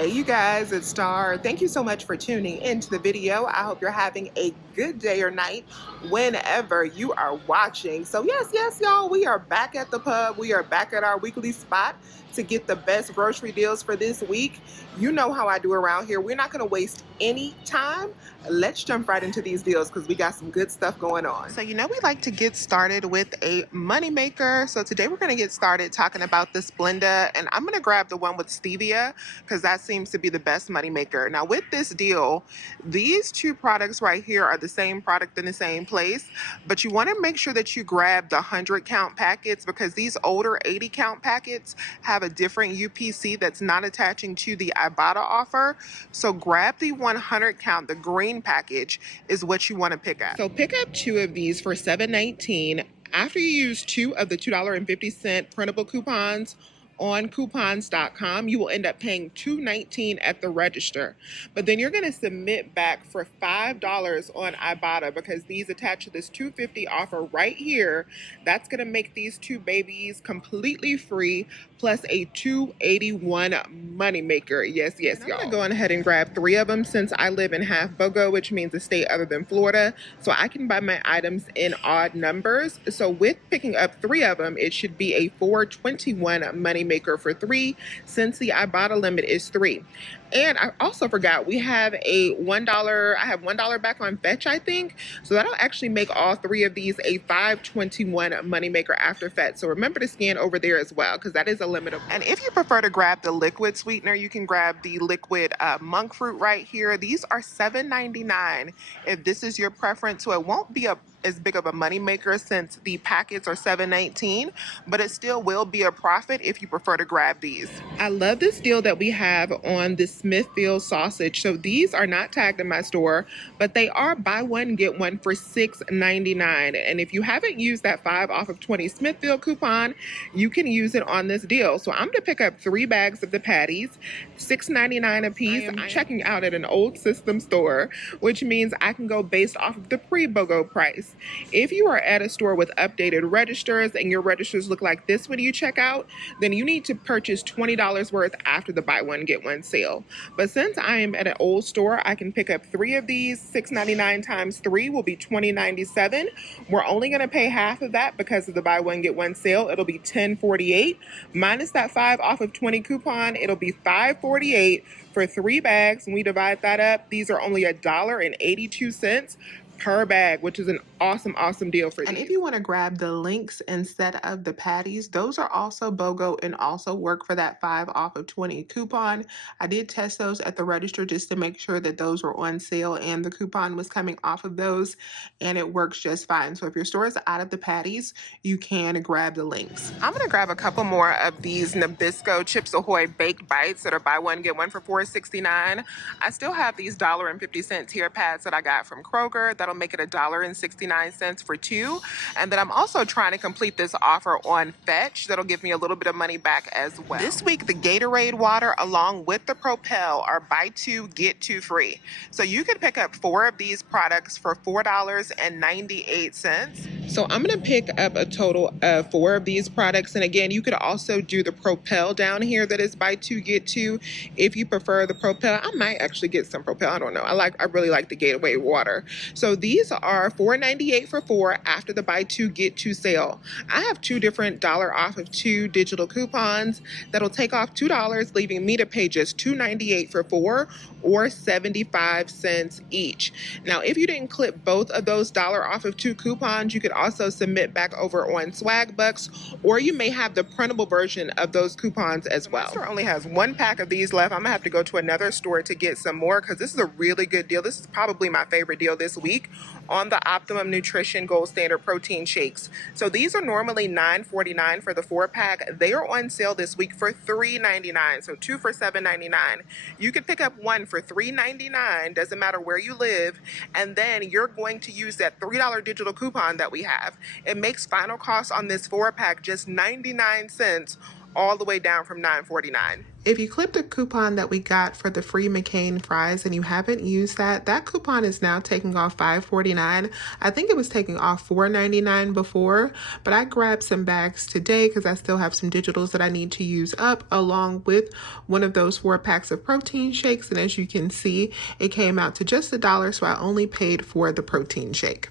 Hey you guys, it's Star. Thank you so much for tuning into the video. I hope you're having a good day or night whenever you are watching. So yes, y'all, we are back at the pub. We are back at our weekly spot to get the best grocery deals for this week. You know how I do around here. We're not going to waste any time. Let's jump right into these deals because we got some good stuff going on. So we like to get started with a moneymaker. So today we're going to get started talking about the Splenda, and I'm going to grab the one with stevia because that seems to be the best moneymaker. Now with this deal, these two products right here are the same product in the same place, but you want to make sure that you grab the 100 count packets because these older 80 count packets have a different UPC that's not attaching to the Ibotta offer. So grab the 100 count, the green package is what you want to pick up. So pick up two of these for $7.19. After you use two of the $2.50 printable coupons on coupons.com, you will end up paying $2.19 at the register. But then you're going to submit back for $5 on Ibotta because these attach to this $2.50 offer right here. That's going to make these two babies completely free, plus a $2.81 moneymaker. Yes, y'all. I'm going to go on ahead and grab three of them since I live in half BOGO, which means a state other than Florida. So I can buy my items in odd numbers. So with picking up three of them, it should be a $4.21 moneymaker for three since the Ibotta limit is $3. And I also forgot we have a $1. I have $1 back on Fetch, I think. So that'll actually make all three of these a $5.21 moneymaker after Fetch. So remember to scan over there as well because that is a limit of. And if you prefer to grab the liquid sweetener, you can grab the liquid monk fruit right here. These are $7.99 if this is your preference. So it won't be as big of a moneymaker since the packets are $7.19, but it still will be a profit if you prefer to grab these. I love this deal that we have on the Smithfield sausage. So these are not tagged in my store, but they are buy one, get one for $6.99. And if you haven't used that 5 off of 20 Smithfield coupon, you can use it on this deal. So I'm gonna pick up 3 bags of the patties, $6.99 a piece. I'm checking out at an old system store, which means I can go based off of the pre-BOGO price. If you are at a store with updated registers and your registers look like this when you check out, then you need to purchase $20 worth after the buy one, get one sale. But since I am at an old store, I can pick up 3 of these. $6.99 times 3 will be $20.97. We're only going to pay half of that because of the buy one, get one sale. It'll be $10.48. Minus that 5 off of 20 coupon, it'll be $5.48 for 3 bags. When we divide that up, these are only $1.82 per bag, which is an awesome deal for you. And if you want to grab the links instead of the patties, those are also BOGO and also work for that 5 off of 20 coupon. I did test those at the register just to make sure that those were on sale and the coupon was coming off of those, and it works just fine. So if your store is out of the patties, you can grab the links. I'm gonna grab a couple more of these Nabisco Chips Ahoy baked bites that are buy one, get one for $4.69. I still have these $1.50 tier pads that I got from Kroger. That'll make it $1.69 for 2. And then I'm also trying to complete this offer on Fetch. That'll give me a little bit of money back as well. This week, the Gatorade water along with the Propel are buy 2, get 2 free. So you can pick up 4 of these products for $4.98. So I'm going to pick up a total of 4 of these products. And again, you could also do the Propel down here that is buy 2, get 2. If you prefer the Propel, I might actually get some Propel. I don't know. I really like the Gatorade water. So these are $4.98 for 4 after the buy 2, get 2 sale. I have 2 different $1 off of 2 digital coupons that'll take off $2, leaving me to pay just $2.98 for 4 or 75 cents each. Now, if you didn't clip both of those $1 off of 2 coupons, you could also submit back over on Swag Bucks, or you may have the printable version of those coupons as well. The store only has 1 pack of these left. I'm gonna have to go to another store to get some more because this is a really good deal. This is probably my favorite deal this week on the Optimum Nutrition Gold Standard Protein Shakes. So these are normally $9.49 for the 4-pack. They are on sale this week for $3.99. So 2 for $7.99. You can pick up 1 for $3.99, doesn't matter where you live, and then you're going to use that $3 digital coupon that we have. It makes final cost on this 4-pack just 99 cents all the way down from $9.49. If you clip the coupon that we got for the free McCain fries and you haven't used that, that coupon is now taking off $5.49. I think it was taking off $4.99 before, but I grabbed some bags today because I still have some digitals that I need to use up, along with one of those 4 packs of protein shakes. And as you can see, it came out to just $1, so I only paid for the protein shake.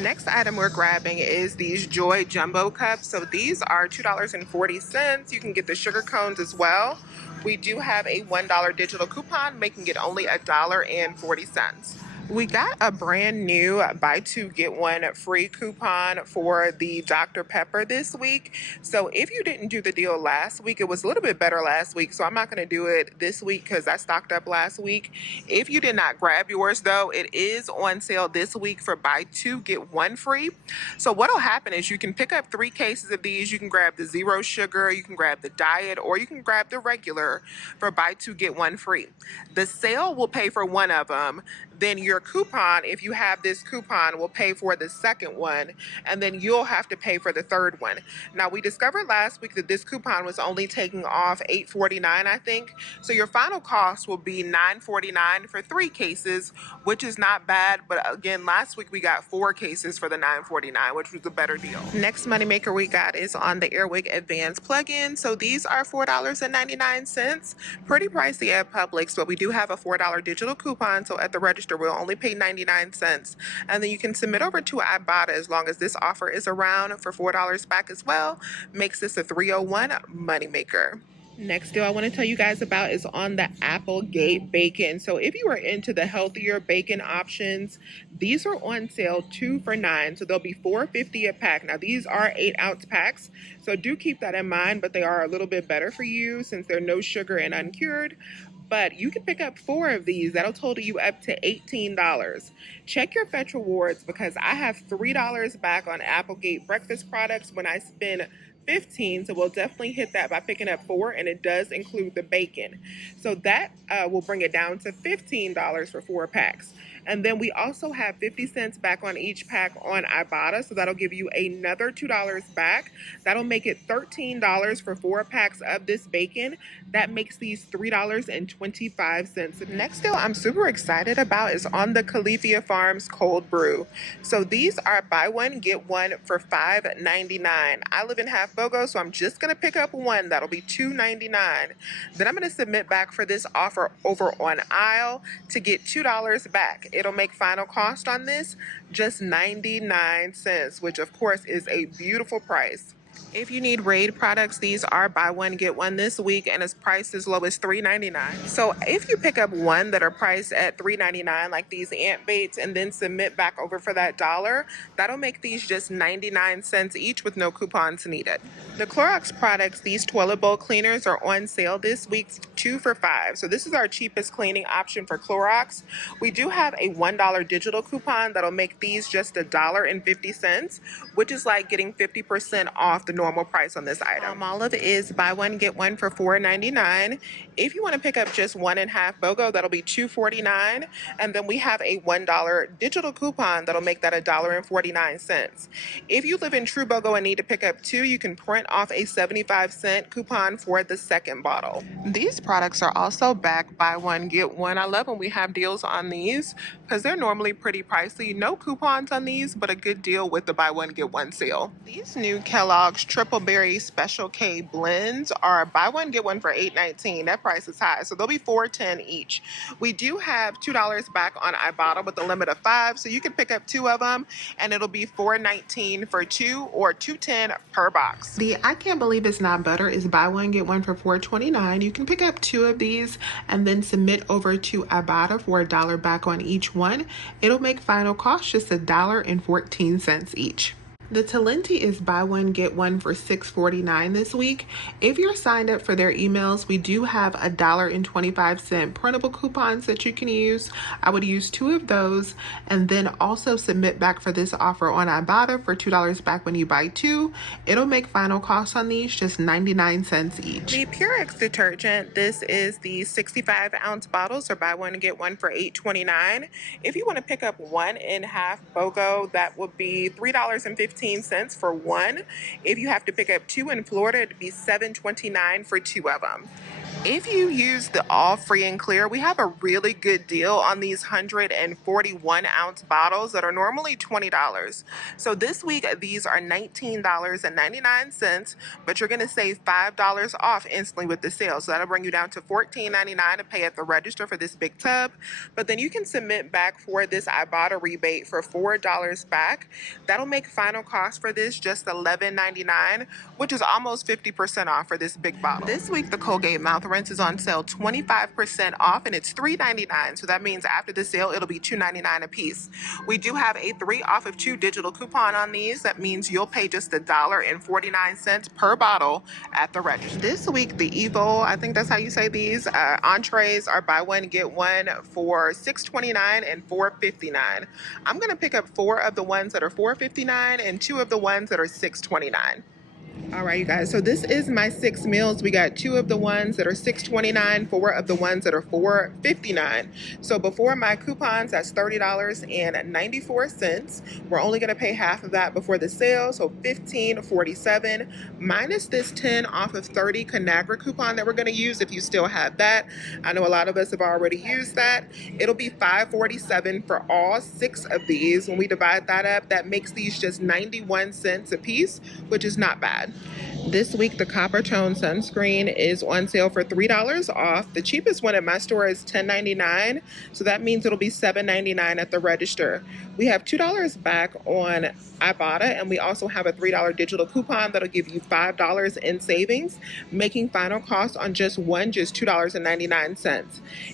Next item we're grabbing is these Joy Jumbo Cups. So these are $2.40. You can get the sugar cones as well. We do have a $1 digital coupon, making it only $1.40. We got a brand new buy 2 get 1 free coupon for the Dr. Pepper this week. So if you didn't do the deal last week, it was a little bit better last week, so I'm not going to do it this week because I stocked up last week. If you did not grab yours though, it is on sale this week for buy 2 get 1 free. So what will happen is you can pick up 3 cases of these. You can grab the 0 sugar, you can grab the diet, or you can grab the regular for buy 2 get 1 free. The sale will pay for one of them. Then your coupon, if you have this coupon, will pay for the second one, and then you'll have to pay for the third one. Now, we discovered last week that this coupon was only taking off $8.49, I think. So your final cost will be $9.49 for 3 cases, which is not bad. But again, last week we got 4 cases for the $9.49, which was a better deal. Next moneymaker we got is on the Airwick Advanced plug-in. So these are $4.99. Pretty pricey at Publix, but we do have a $4 digital coupon. So at the register, we'll only pay 99 cents. And then you can submit over to Ibotta as long as this offer is around for $4 back as well. Makes this a 301 moneymaker. Next deal I want to tell you guys about is on the Applegate bacon. So if you are into the healthier bacon options, these are on sale 2 for $9. So they'll be $4.50 a pack. Now these are 8-ounce packs, so do keep that in mind, but they are a little bit better for you since they're no sugar and uncured. But you can pick up 4 of these. That'll total you up to $18. Check your Fetch Rewards because I have $3 back on Applegate breakfast products when I spend $15. So we'll definitely hit that by picking up 4, and it does include the bacon. So that will bring it down to $15 for 4 packs. And then we also have 50 cents back on each pack on Ibotta, so that'll give you another $2 back. That'll make it $13 for 4 packs of this bacon. That makes these $3.25. The next deal I'm super excited about is on the Califia Farms Cold Brew. So these are buy 1 get 1 for $5.99. I live in Half BOGO, so I'm just gonna pick up 1. That'll be $2.99. Then I'm gonna submit back for this offer over on Aisle to get $2 back. It'll make final cost on this just 99 cents, which of course is a beautiful price. If you need Raid products, these are buy 1 get 1 this week, and it's priced as low as $3.99. So if you pick up 1 that are priced at $3.99, like these ant baits, and then submit back over for that $1, that'll make these just 99 cents each with no coupons needed. The Clorox products, these toilet bowl cleaners, are on sale this week 2 for $5. So this is our cheapest cleaning option for Clorox. We do have a $1 digital coupon that'll make these just $1.50, which is like getting 50% off the normal price on this item. Olive is buy 1 get 1 for $4.99. If you want to pick up just 1.5 BOGO, that'll be $2.49. And then we have a $1 digital coupon that'll make that $1.49. If you live in True BOGO and need to pick up 2, you can print off a 75-cent coupon for the second bottle. These products are also back buy 1 get 1. I love when we have deals on these because they're normally pretty pricey. No coupons on these, but a good deal with the buy 1 get 1 sale. These new Kellogg's Triple Berry Special K blends are buy 1 get 1 for $8.19. That price is high, so they'll be $4.10 each. We do have $2 back on Ibotta with a limit of 5, so you can pick up 2 of them, and it'll be $4.19 for 2 or $2.10 per box. The I Can't Believe It's Not Butter is buy 1 get 1 for $4.29. You can pick up 2 of these and then submit over to Ibotta for $1 back on each one. It'll make final cost just $1.14 each. The Talenti is buy 1 get 1 for $6.49 this week. If you're signed up for their emails, we do have $1.25 printable coupons that you can use. I would use 2 of those and then also submit back for this offer on Ibotta for $2 back when you buy 2. It'll make final cost on these just 99 cents each. The Purex detergent, this is the 65-ounce bottles are buy 1 get 1 for $8.29. If you want to pick up 1.5 BOGO, that would be $3.50. $6.15 for one. If you have to pick up two in Florida, it'd be $7.29 for two of them. If you use the all free and clear, we have a really good deal on these 141-ounce bottles that are normally $20. So this week, these are $19.99, but you're going to save $5 off instantly with the sale. So that'll bring you down to $14.99 to pay at the register for this big tub. But then you can submit back for this Ibotta rebate for $4 back. That'll make final cost for this just $11.99, which is almost 50% off for this big bottle. This week, the Colgate mouth rinse is on sale 25% off, and it's $3.99. So that means after the sale, it'll be $2.99 a piece. We do have a 3 off of 2 digital coupon on these. That means you'll pay just $1.49 per bottle at the register. This week, the Evo, I think that's how you say these, entrees are buy one, get one for $6.29 and $4.59. I'm going to pick up 4 of the ones that are $4.59 and 2 of the ones that are $6.29. All right, you guys, so this is my 6 meals. We got 2 of the ones that are $6.29, 4 of the ones that are $4.59. So before my coupons, that's $30.94. We're only going to pay half of that before the sale, so $15.47 minus this 10 off of 30 Conagra coupon that we're going to use if you still have that. I know a lot of us have already used that. It'll be $5.47 for all 6 of these. When we divide that up, that makes these just 91 cents a piece, which is not bad. This week, the Copper Tone sunscreen is on sale for $3 off. The cheapest one at my store is $10.99, so that means it'll be $7.99 at the register. We have $2 back on Ibotta, and we also have a $3 digital coupon that'll give you $5 in savings, making final cost on just one just $2.99.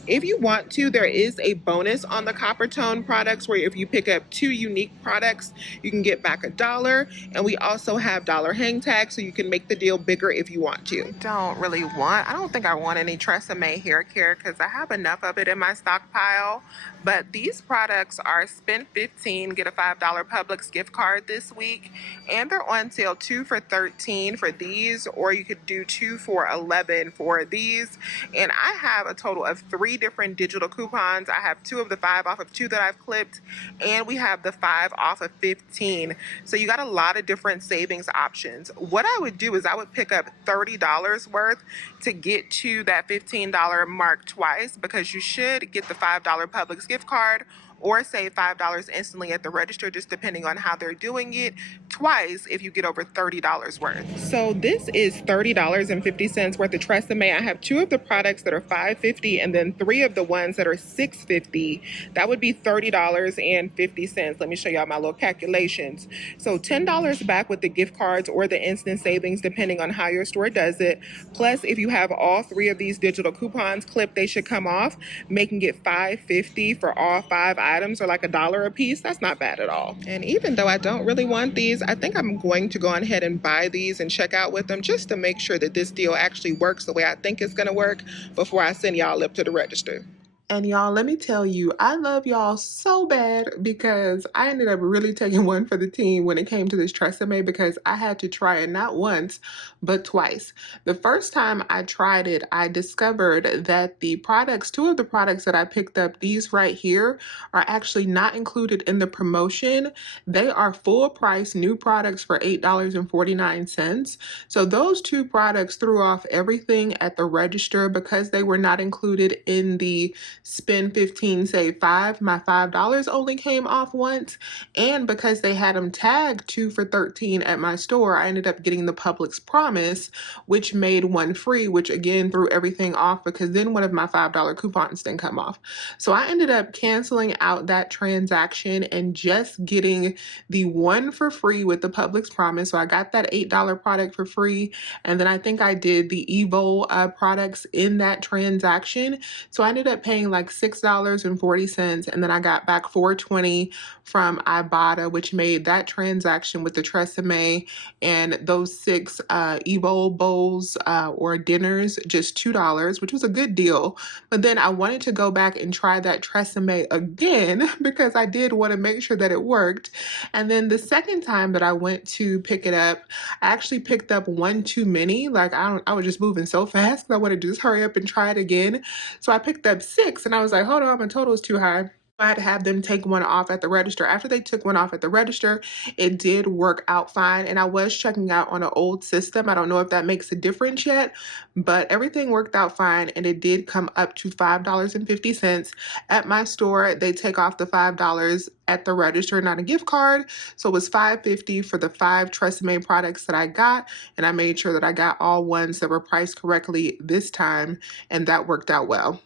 If you want to, there is a bonus on the Copper Tone products where if you pick up 2 unique products, you can get back $1, and we also have dollar hang tags, so you can make the deal bigger if you want to. I don't think I want any Tresemme hair care because I have enough of it in my stockpile, but these products are spend $15, get a $5 Publix gift card this week, and they're on sale 2 for $13 for these, or you could do 2 for $11 for these. And I have a total of 3 different digital coupons. I have 2 of the 5 off of 2 that I've clipped, and we have the 5 off of 15. So you got a lot of different savings options. What I would do is I would pick up $30 worth to get to that $15 mark twice, because you should get the $5 Publix gift card or save $5 instantly at the register, just depending on how they're doing it, twice if you get over $30 worth. So this is $30.50 worth of Tresemme. I have 2 of the products that are $5.50 and then 3 of the ones that are $6.50. That would be $30.50. Let me show y'all my little calculations. So $10 back with the gift cards or the instant savings, depending on how your store does it. Plus, if you have all 3 of these digital coupons clipped, they should come off, making it $5.50 for all 5 items, or like $1 a piece. That's not bad at all. And even though I don't really want these, I think I'm going to go ahead and buy these and check out with them just to make sure that this deal actually works the way I think it's going to work before I send y'all up to the register. And y'all, let me tell you, I love y'all so bad because I ended up really taking one for the team when it came to this Tresemme, because I had to try it not once, but twice. The first time I tried it, I discovered that the products, 2 of the products that I picked up, these right here, are actually not included in the promotion. They are full price new products for $8.49. So those 2 products threw off everything at the register because they were not included in the spend 15, save 5. My $5 only came off once, and because they had them tagged 2 for $13 at my store, I ended up getting the Publix Promise, which made 1 free, which again threw everything off because then one of my $5 coupons didn't come off. So I ended up canceling out that transaction and just getting the 1 for free with the Publix Promise. So I got that $8 product for free, and then I think I did the Evo products in that transaction. So I ended up paying like $6.40, and then I got back $4.20 from Ibotta, which made that transaction with the Tresemme and those 6 Evo bowls or dinners just $2, which was a good deal. But then I wanted to go back and try that Tresemme again because I did want to make sure that it worked. And then the second time that I went to pick it up, I actually picked up 1 too many. Like I was just moving so fast because I wanted to just hurry up and try it again. So I picked up 6, and I was like, hold on, my total is too high. I had to have them take one off at the register. After they took one off at the register, it did work out fine. And I was checking out on an old system. I don't know if that makes a difference yet, but everything worked out fine. And it did come up to $5.50. At my store, they take off the $5 at the register, not a gift card. So it was $5.50 for the 5 TRESemmé products that I got. And I made sure that I got all ones that were priced correctly this time. And that worked out well.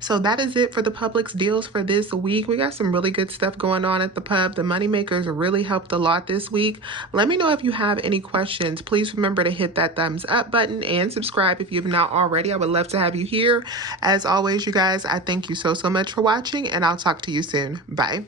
So that is it for the Publix deals for this week. We got some really good stuff going on at the pub. The moneymakers really helped a lot this week. Let me know if you have any questions. Please remember to hit that thumbs up button and subscribe if you've not already. I would love to have you here. As always, you guys, I thank you so much for watching, and I'll talk to you soon. Bye.